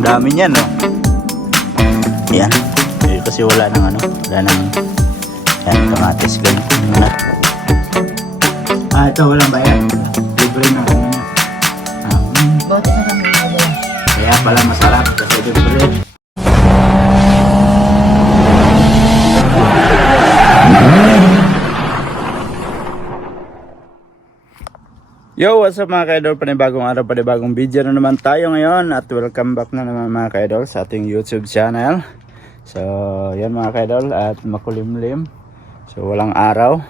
Ang dami niyan, no? Yan. Eh, kasi wala nang ano, wala nang yan, kamatis, ganun. Yun na. Ah, ito walang bayad. Libre na na. Ah, mm. Bakit na kami nagawa? Kaya pala masarap kasi libre. Yo, what's up mga kaidol? Panibagong araw, panibagong video na naman tayo ngayon at welcome back na naman mga kaidol sa ating YouTube channel. So, yan mga kaidol at makulimlim. So, walang araw.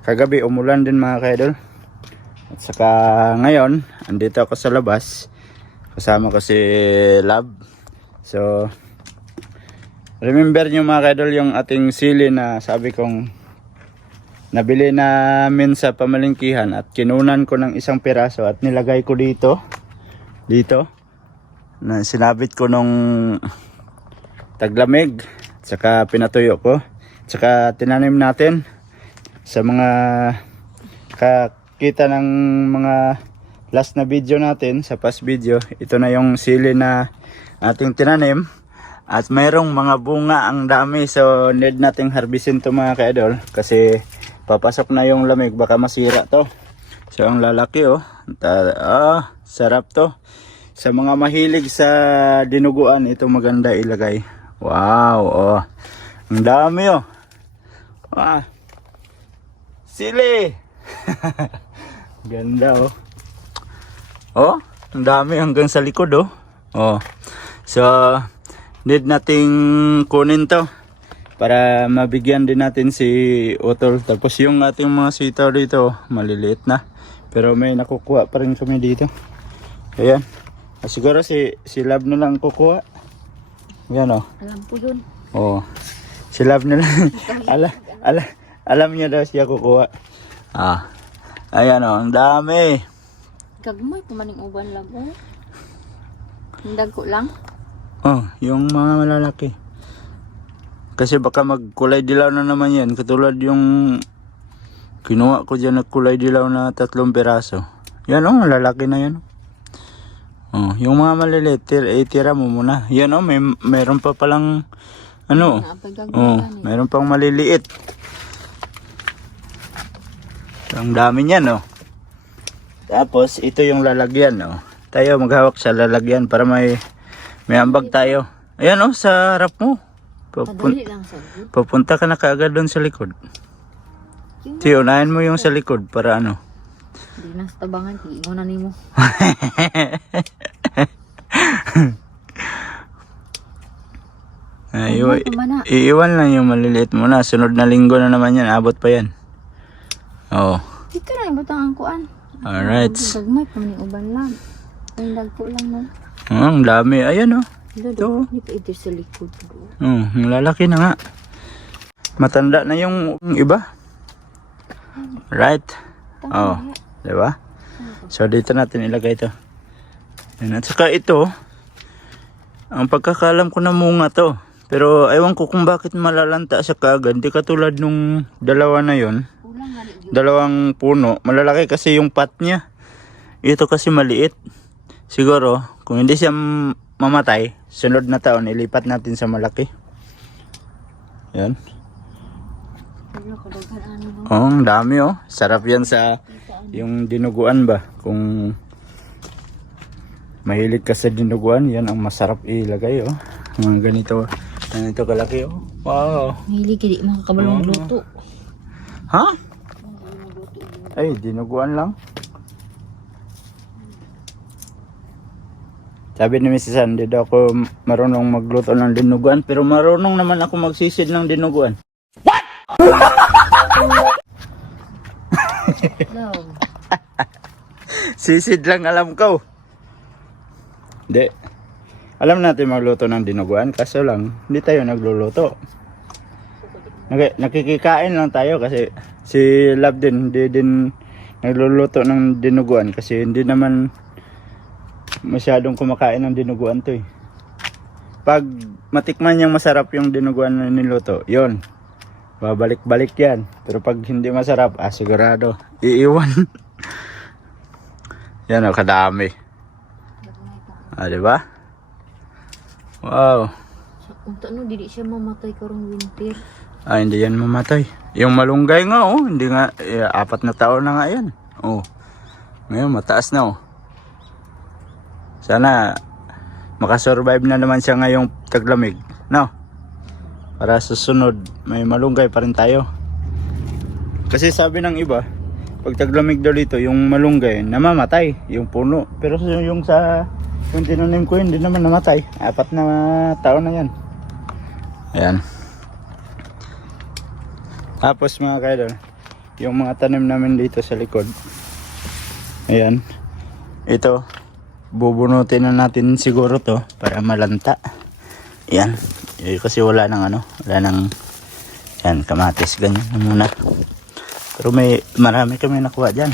Kagabi umulan din mga kaidol. At saka ngayon, andito ako sa labas. Kasama ko si Lab. So, remember nyo mga kaidol yung ating sili na sabi kong nabili namin sa pamalingkihan at kinunan ko ng isang piraso at nilagay ko dito. Dito. Na sinabit ko nung taglamig. Tsaka pinatuyo ko. Tsaka tinanim natin sa mga kakita ng mga last na video natin sa past video. Ito na yung sili na ating tinanim. At mayroong mga bunga ang dami. So need nating harbisin to mga kaidol. Kasi papasok na yung lamig. Baka masira to. So ang lalaki oh. Ah, sarap to. Sa mga mahilig sa dinuguan, ito maganda ilagay. Wow, oh. Ang dami oh. Ah. Sili. Ganda oh. Oh, ang dami hanggang sa likod oh. Oh. So, need nating kunin to para mabigyan din natin si Otol. Tapos yung ating mga sitaw dito, maliliit na. Pero may nakukuha pa rin kami dito. Ayan. Ah, siguro si, si Lab na lang kukuha. Yan oh. Alam ko yun. Oo. Si Love na lang. ala, ala, alam niya daw siya kukuha. Ah. Ayan o, ang dami. Gagmay pumaning uban lang oh. Hindag ko lang. Oh, yung mga malalaki. Kasi baka magkulay dilaw na naman yan. Katulad yung kinuha ko dyan na kulay dilaw na tatlong piraso. Yan o, malalaki na yan. Oh, yung mga maliliit, tir itira mo muna. Yan o, may, meron pa palang ano. Oh, oh. meron pang maliliit. Ang dami niyan, no. Tapos, ito yung lalagyan, no. Tayo maghawak sa lalagyan para may may ambag tayo. Ayan, oh, sa harap mo. Papun- lang sa papunta ka na kaagad doon sa likod. Yung Tiyo, unahin mo yung sa likod para ano. Di na sa tabangan, iingon na nimo. Ay, iwa- iiwan lang yung maliliit muna. Sunod na linggo na naman yan. Abot pa yan. Oh. Ito na ibutang ang kuan. Alright. Gagmay pumaning uban lang. Hindag ko lang no. Oh, ang dami. Ayan, oh. Pa ito sa likod ko. Oh, ang lalaki na nga. Matanda na yung iba. Right? Oh, di ba? So dito natin ilagay ito. Yan. At saka ito, ang pagkakalam ko na munga to. Pero ewan ko kung bakit malalanta siya kagad. Di katulad nung dalawa na yon dalawang puno. Malalaki kasi yung pat niya. Ito kasi maliit. Siguro, kung hindi siya mamatay, sunod na taon, ilipat natin sa malaki. Yan. Oh, ang dami oh. Sarap yan sa yung dinuguan ba. Kung mahilig ka sa dinuguan, yan ang masarap ilagay oh. Mga ganito. Ganito kalaki oh. Wow. Hili kidi makakabalong luto. Ha? Ay, dinuguan lang. Sabi ni Mrs. Sandy daw ako marunong magluto ng dinuguan pero marunong naman ako magsisid ng dinuguan. Daw. Sisid lang alam ko. Hindi. Alam natin magluto ng dinuguan kaso lang hindi tayo nagluluto. Naki- nakikikain lang tayo kasi si Love din hindi din nagluluto ng dinuguan kasi hindi naman masyadong kumakain ng dinuguan to eh. Pag matikman niyang masarap yung dinuguan na niluto, yon babalik-balik yan. Pero pag hindi masarap, ah sigurado, iiwan. yan o, kadami. Ah, di ba? Wow. Unta no dili siya mamatay karong winter. Ah, hindi yan mamatay. Yung malunggay nga, oh, hindi nga, eh, apat na taon na nga yan. Oh. Ngayon, mataas na, oh. Sana, makasurvive na naman siya ngayong taglamig. No? Para sa sunod, may malunggay pa rin tayo. Kasi sabi ng iba, pag taglamig daw dito, yung malunggay, namamatay, yung puno. Pero yung sa, yung tinanim ko, hindi naman namatay. Apat na taon na yan. Ayan. Tapos mga kaidol, yung mga tanim namin dito sa likod. Ayan. Ito, bubunutin na natin siguro to para malanta. Ayan. Eh, kasi wala nang ano, wala nang yan, kamatis, ganyan na muna. Pero may marami kami nakuha dyan.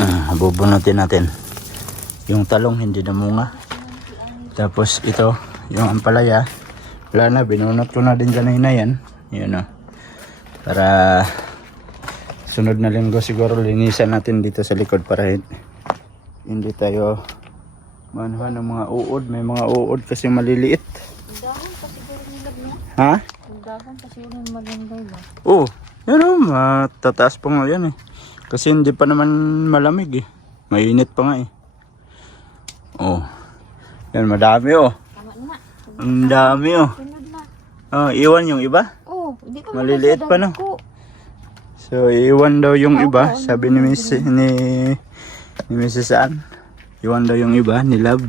Ah, bubunutin natin. Yung talong hindi na munga. Tapos ito, yung ampalaya, wala na, binunot ko na din kanina yan. Yun o. Para sunod na linggo siguro linisan natin dito sa likod para hindi tayo manuhan ng mga uod. May mga uod kasi maliliit. Dahon pa siguro nila no. Ha? Dahon pa siguro malunggay ba. Oo. Yan o, matataas pa nga yan eh. Kasi hindi pa naman malamig eh. Mainit pa nga eh. Oh. Yan, madami oh. Ang dami oh. Oh, iwan yung iba. Oh, hindi ka Maliliit pa, no? So, iwan daw yung iba, sabi ni Miss ni ni Mrs. Ann. Iwan daw yung iba ni Love.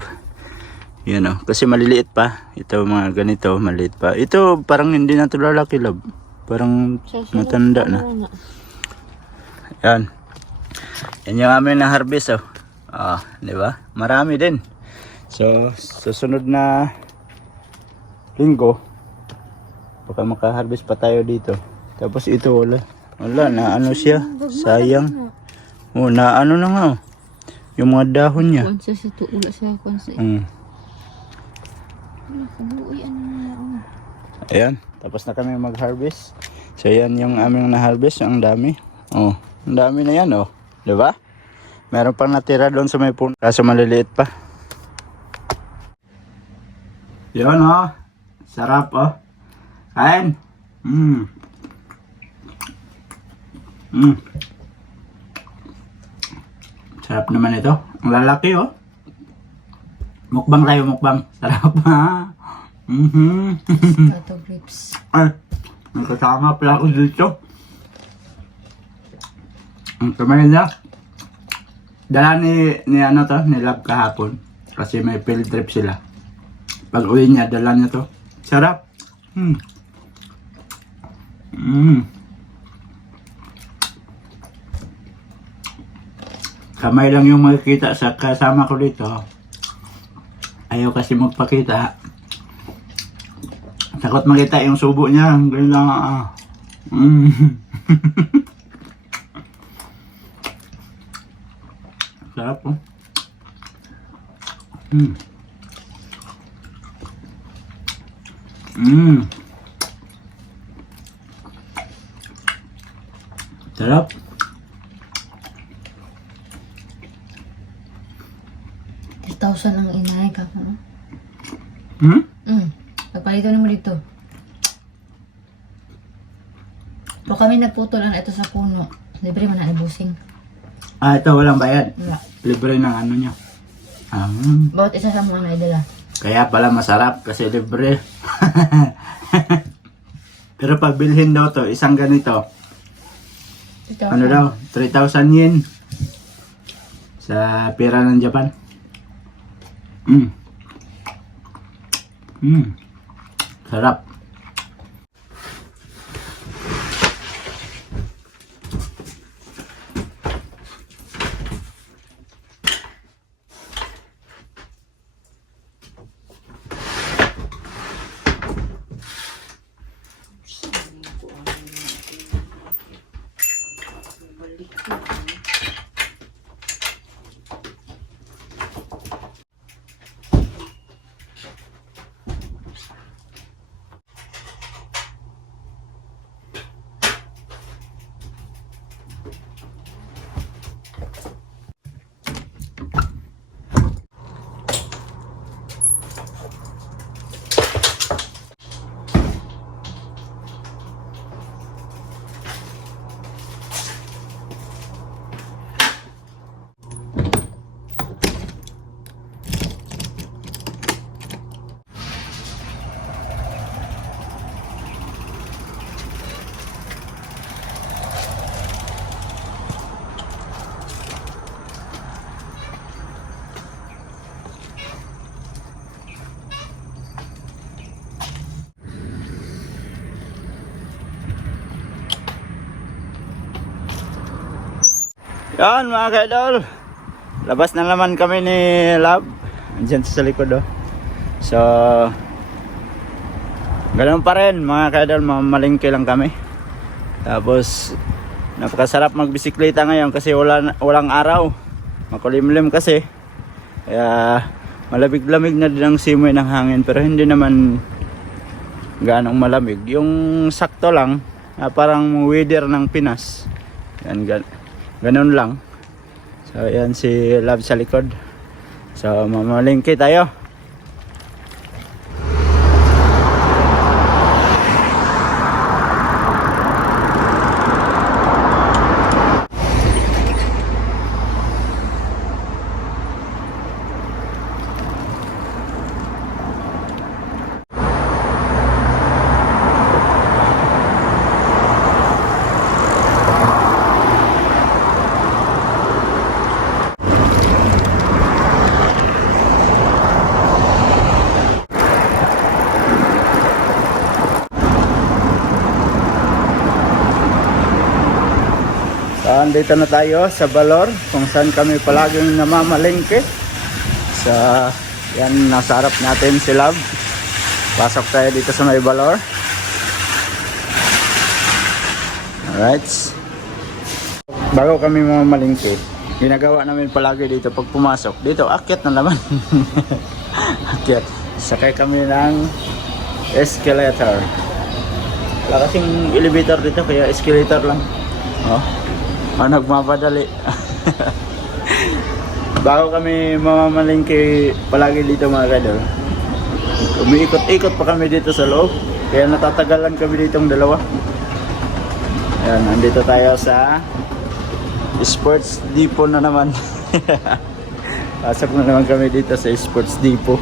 Yan oh, kasi maliliit pa. Ito mga ganito, maliit pa. Ito parang hindi na to lalaki, Love. Parang matanda na. Yan. Yan yung aming na harvest oh. Ah, di ba? Marami din. So, susunod na linggo, baka makaharvest pa tayo dito. Tapos ito wala. Wala na ano siya. Sayang. Oh, na ano na nga oh. Yung mga dahon niya. Kung sa sito, wala siya kung sa... Mm. Ano oh. Ayan, tapos na kami mag-harvest. So yan yung aming na-harvest, ang dami. Oh, ang dami na yan oh. 'Di ba? Meron pang natira doon sa may puno, kaso maliliit pa. Yun oh. Sarap oh. Kain. Mm. Mm. Sarap naman ito. Ang lalaki oh. Mukbang tayo, mukbang. Sarap ha. Mhm. Tato grapes. Ay, may kasama pala ako dito. Ang kumain niya. Dala ni, ni ano to, ni Love kahapon. Kasi may field trip sila. Pag uwi niya, dala niya to. Sarap. Hmm. Mm. Kamay lang yung makikita sa kasama ko dito. Ayaw kasi magpakita. Takot makita yung subo niya. Ganun lang. Ah. Mm. Sarap po. Mm. Mm. Sarap. 3,000 ang inay ka no? Hmm? Mm. Nagpalito naman dito. Pero kami nagputol lang ito sa puno. Libre man na ni busing. Ah, ito walang bayad. Wala. Libre ng ano niya. Ah, Bawat isa sa mga naidala. kaya pala masarap kasi libre. Pero pag bilhin daw to, isang ganito, Ito. ano daw, 3,000 yen sa pera ng Japan. Mm. Mm. Sarap. Yan mga kaidol. Labas na naman kami ni Lab. Andiyan sa likod oh. So, ganun pa rin mga kaidol. Mamalingke lang kami. Tapos, napakasarap magbisikleta ngayon kasi wala, walang araw. Makulimlim kasi. Kaya, malamig-lamig na din ang simoy ng hangin. Pero hindi naman ganong malamig. Yung sakto lang, parang weather ng Pinas. Yan, gan ganun lang. So, yan si Love sa likod. So, mamalingki tayo. So, andito na tayo sa Balor kung saan kami palaging namamalingke. Sa yan nasa harap natin si Love. Pasok tayo dito sa may Balor. Alright. Bago kami mamamalingke, ginagawa namin palagi dito pag pumasok. Dito, akyat na naman. akyat. Sakay kami ng escalator. Wala kasing elevator dito, kaya escalator lang. Oh. Oh, nagmapadali. Bago kami mamamalingke palagi dito mga kadol. Umiikot-ikot pa kami dito sa loob. Kaya natatagalan kami ditong dalawa. Ayan, nandito tayo sa Sports Depot na naman. Pasok na naman kami dito sa Sports Depot.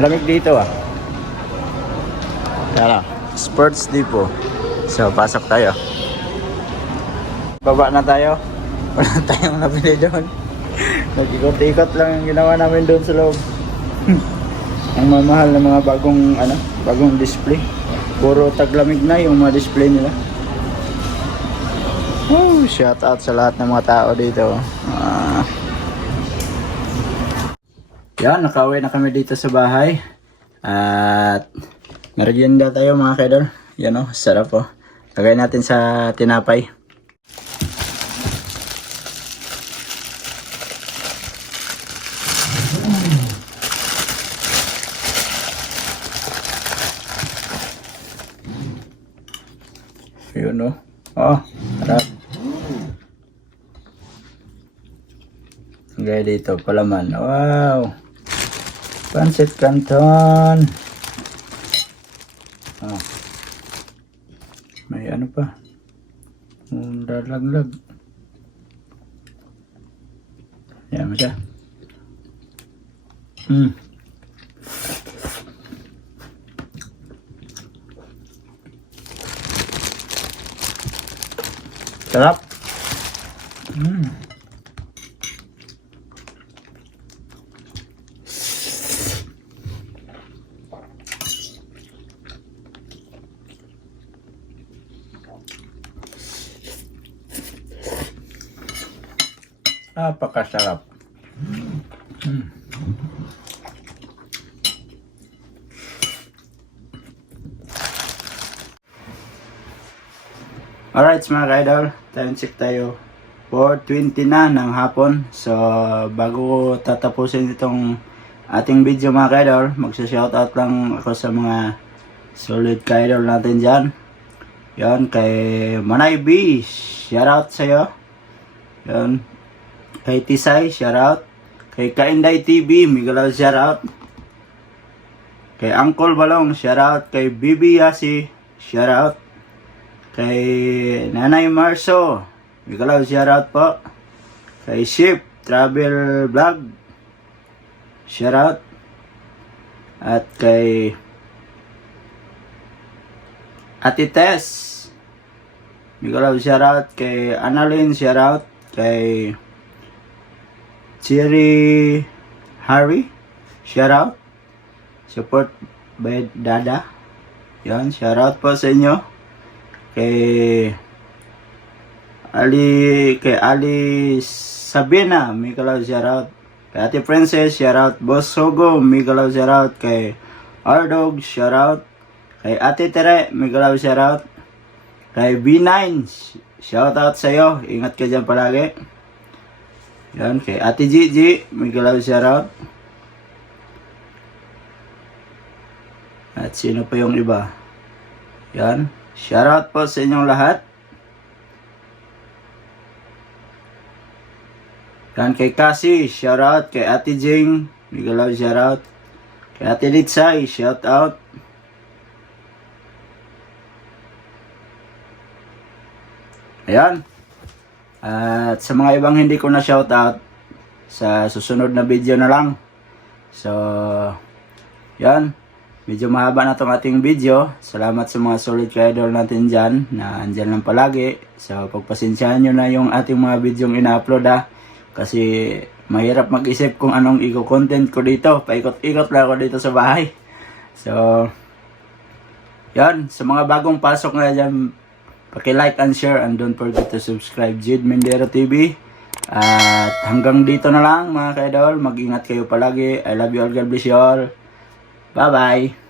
Lamig dito ah. Tara, Sports Depot. So, pasok tayo. Baba na tayo. Wala tayong nabili doon. Nag-ikot-ikot lang yung ginawa namin doon sa loob. Ang mamahal ng mga bagong ano, bagong display. Puro taglamig na yung mga display nila. Oh, shout out sa lahat ng mga tao dito. Ah. Yan, nakauwi na kami dito sa bahay. At merienda tayo mga kaidol. Yan o, sarap o. Lagay natin sa tinapay. Yun o. Oh, harap. Lagay dito, palaman. Wow! Pancit Canton. Oh. May ano pa? Um, lalaglag. Yan mo siya. Hmm. Sarap. Hmm. Napakasarap. Mm. Alright mga ka-idol, time check tayo. 4.20 na ng hapon. So, bago tatapusin itong ating video mga ka-idol, magsa-shoutout lang ako sa mga solid ka-idol natin dyan. Yan, kay Manay B, shoutout sa'yo. Yan, Kay Tisay, shout out. Kay Kainday TV, Migalaw shout out. Kay Uncle Balong, shout out. Kay Bibi Yasi, shout out. Kay Nanay Marso, Migalaw shout out po. Kay Ship Travel Vlog, shout out. At kay Ate Tess, Migalaw shout out. Kay Annalyn, shout out. Kay Cherry Harry, shout out. Support by Dada. Yan, shout out po sa inyo. kay Ali kay Ali Sabina, Mikalaw shoutout. Kay Ate Princess, shoutout. Boss Sogo, Mikalaw shoutout. Kay Ardog, shoutout. Kay Ate Tere, Mikalaw shoutout. Kay B9, sh- shoutout sa'yo. Ingat ka dyan palagi. Yan, kay Ate Gigi, Mikalaw shoutout. At sino pa yung iba? Yan. Shoutout po sa inyong lahat. Yan kay Cassie, shoutout. Kay Ate Jing, Migalaw, shoutout. Kay Ate Litsay, shoutout. Ayan. At sa mga ibang hindi ko na shoutout, sa susunod na video na lang. So, yan. Medyo mahaba na tong ating video. Salamat sa mga solid ka-idol natin dyan na andyan lang palagi. So, pagpasensyahan nyo na yung ating mga videong ina-upload ha. Kasi mahirap mag-isip kung anong i-content ko dito. Paikot-ikot lang ako dito sa bahay. So, yan. Sa mga bagong pasok nga dyan, paki-like and share and don't forget to subscribe Jid Mendero TV. At hanggang dito na lang mga ka-idol. Mag-ingat kayo palagi. I love you all. God bless you all. Bye-bye.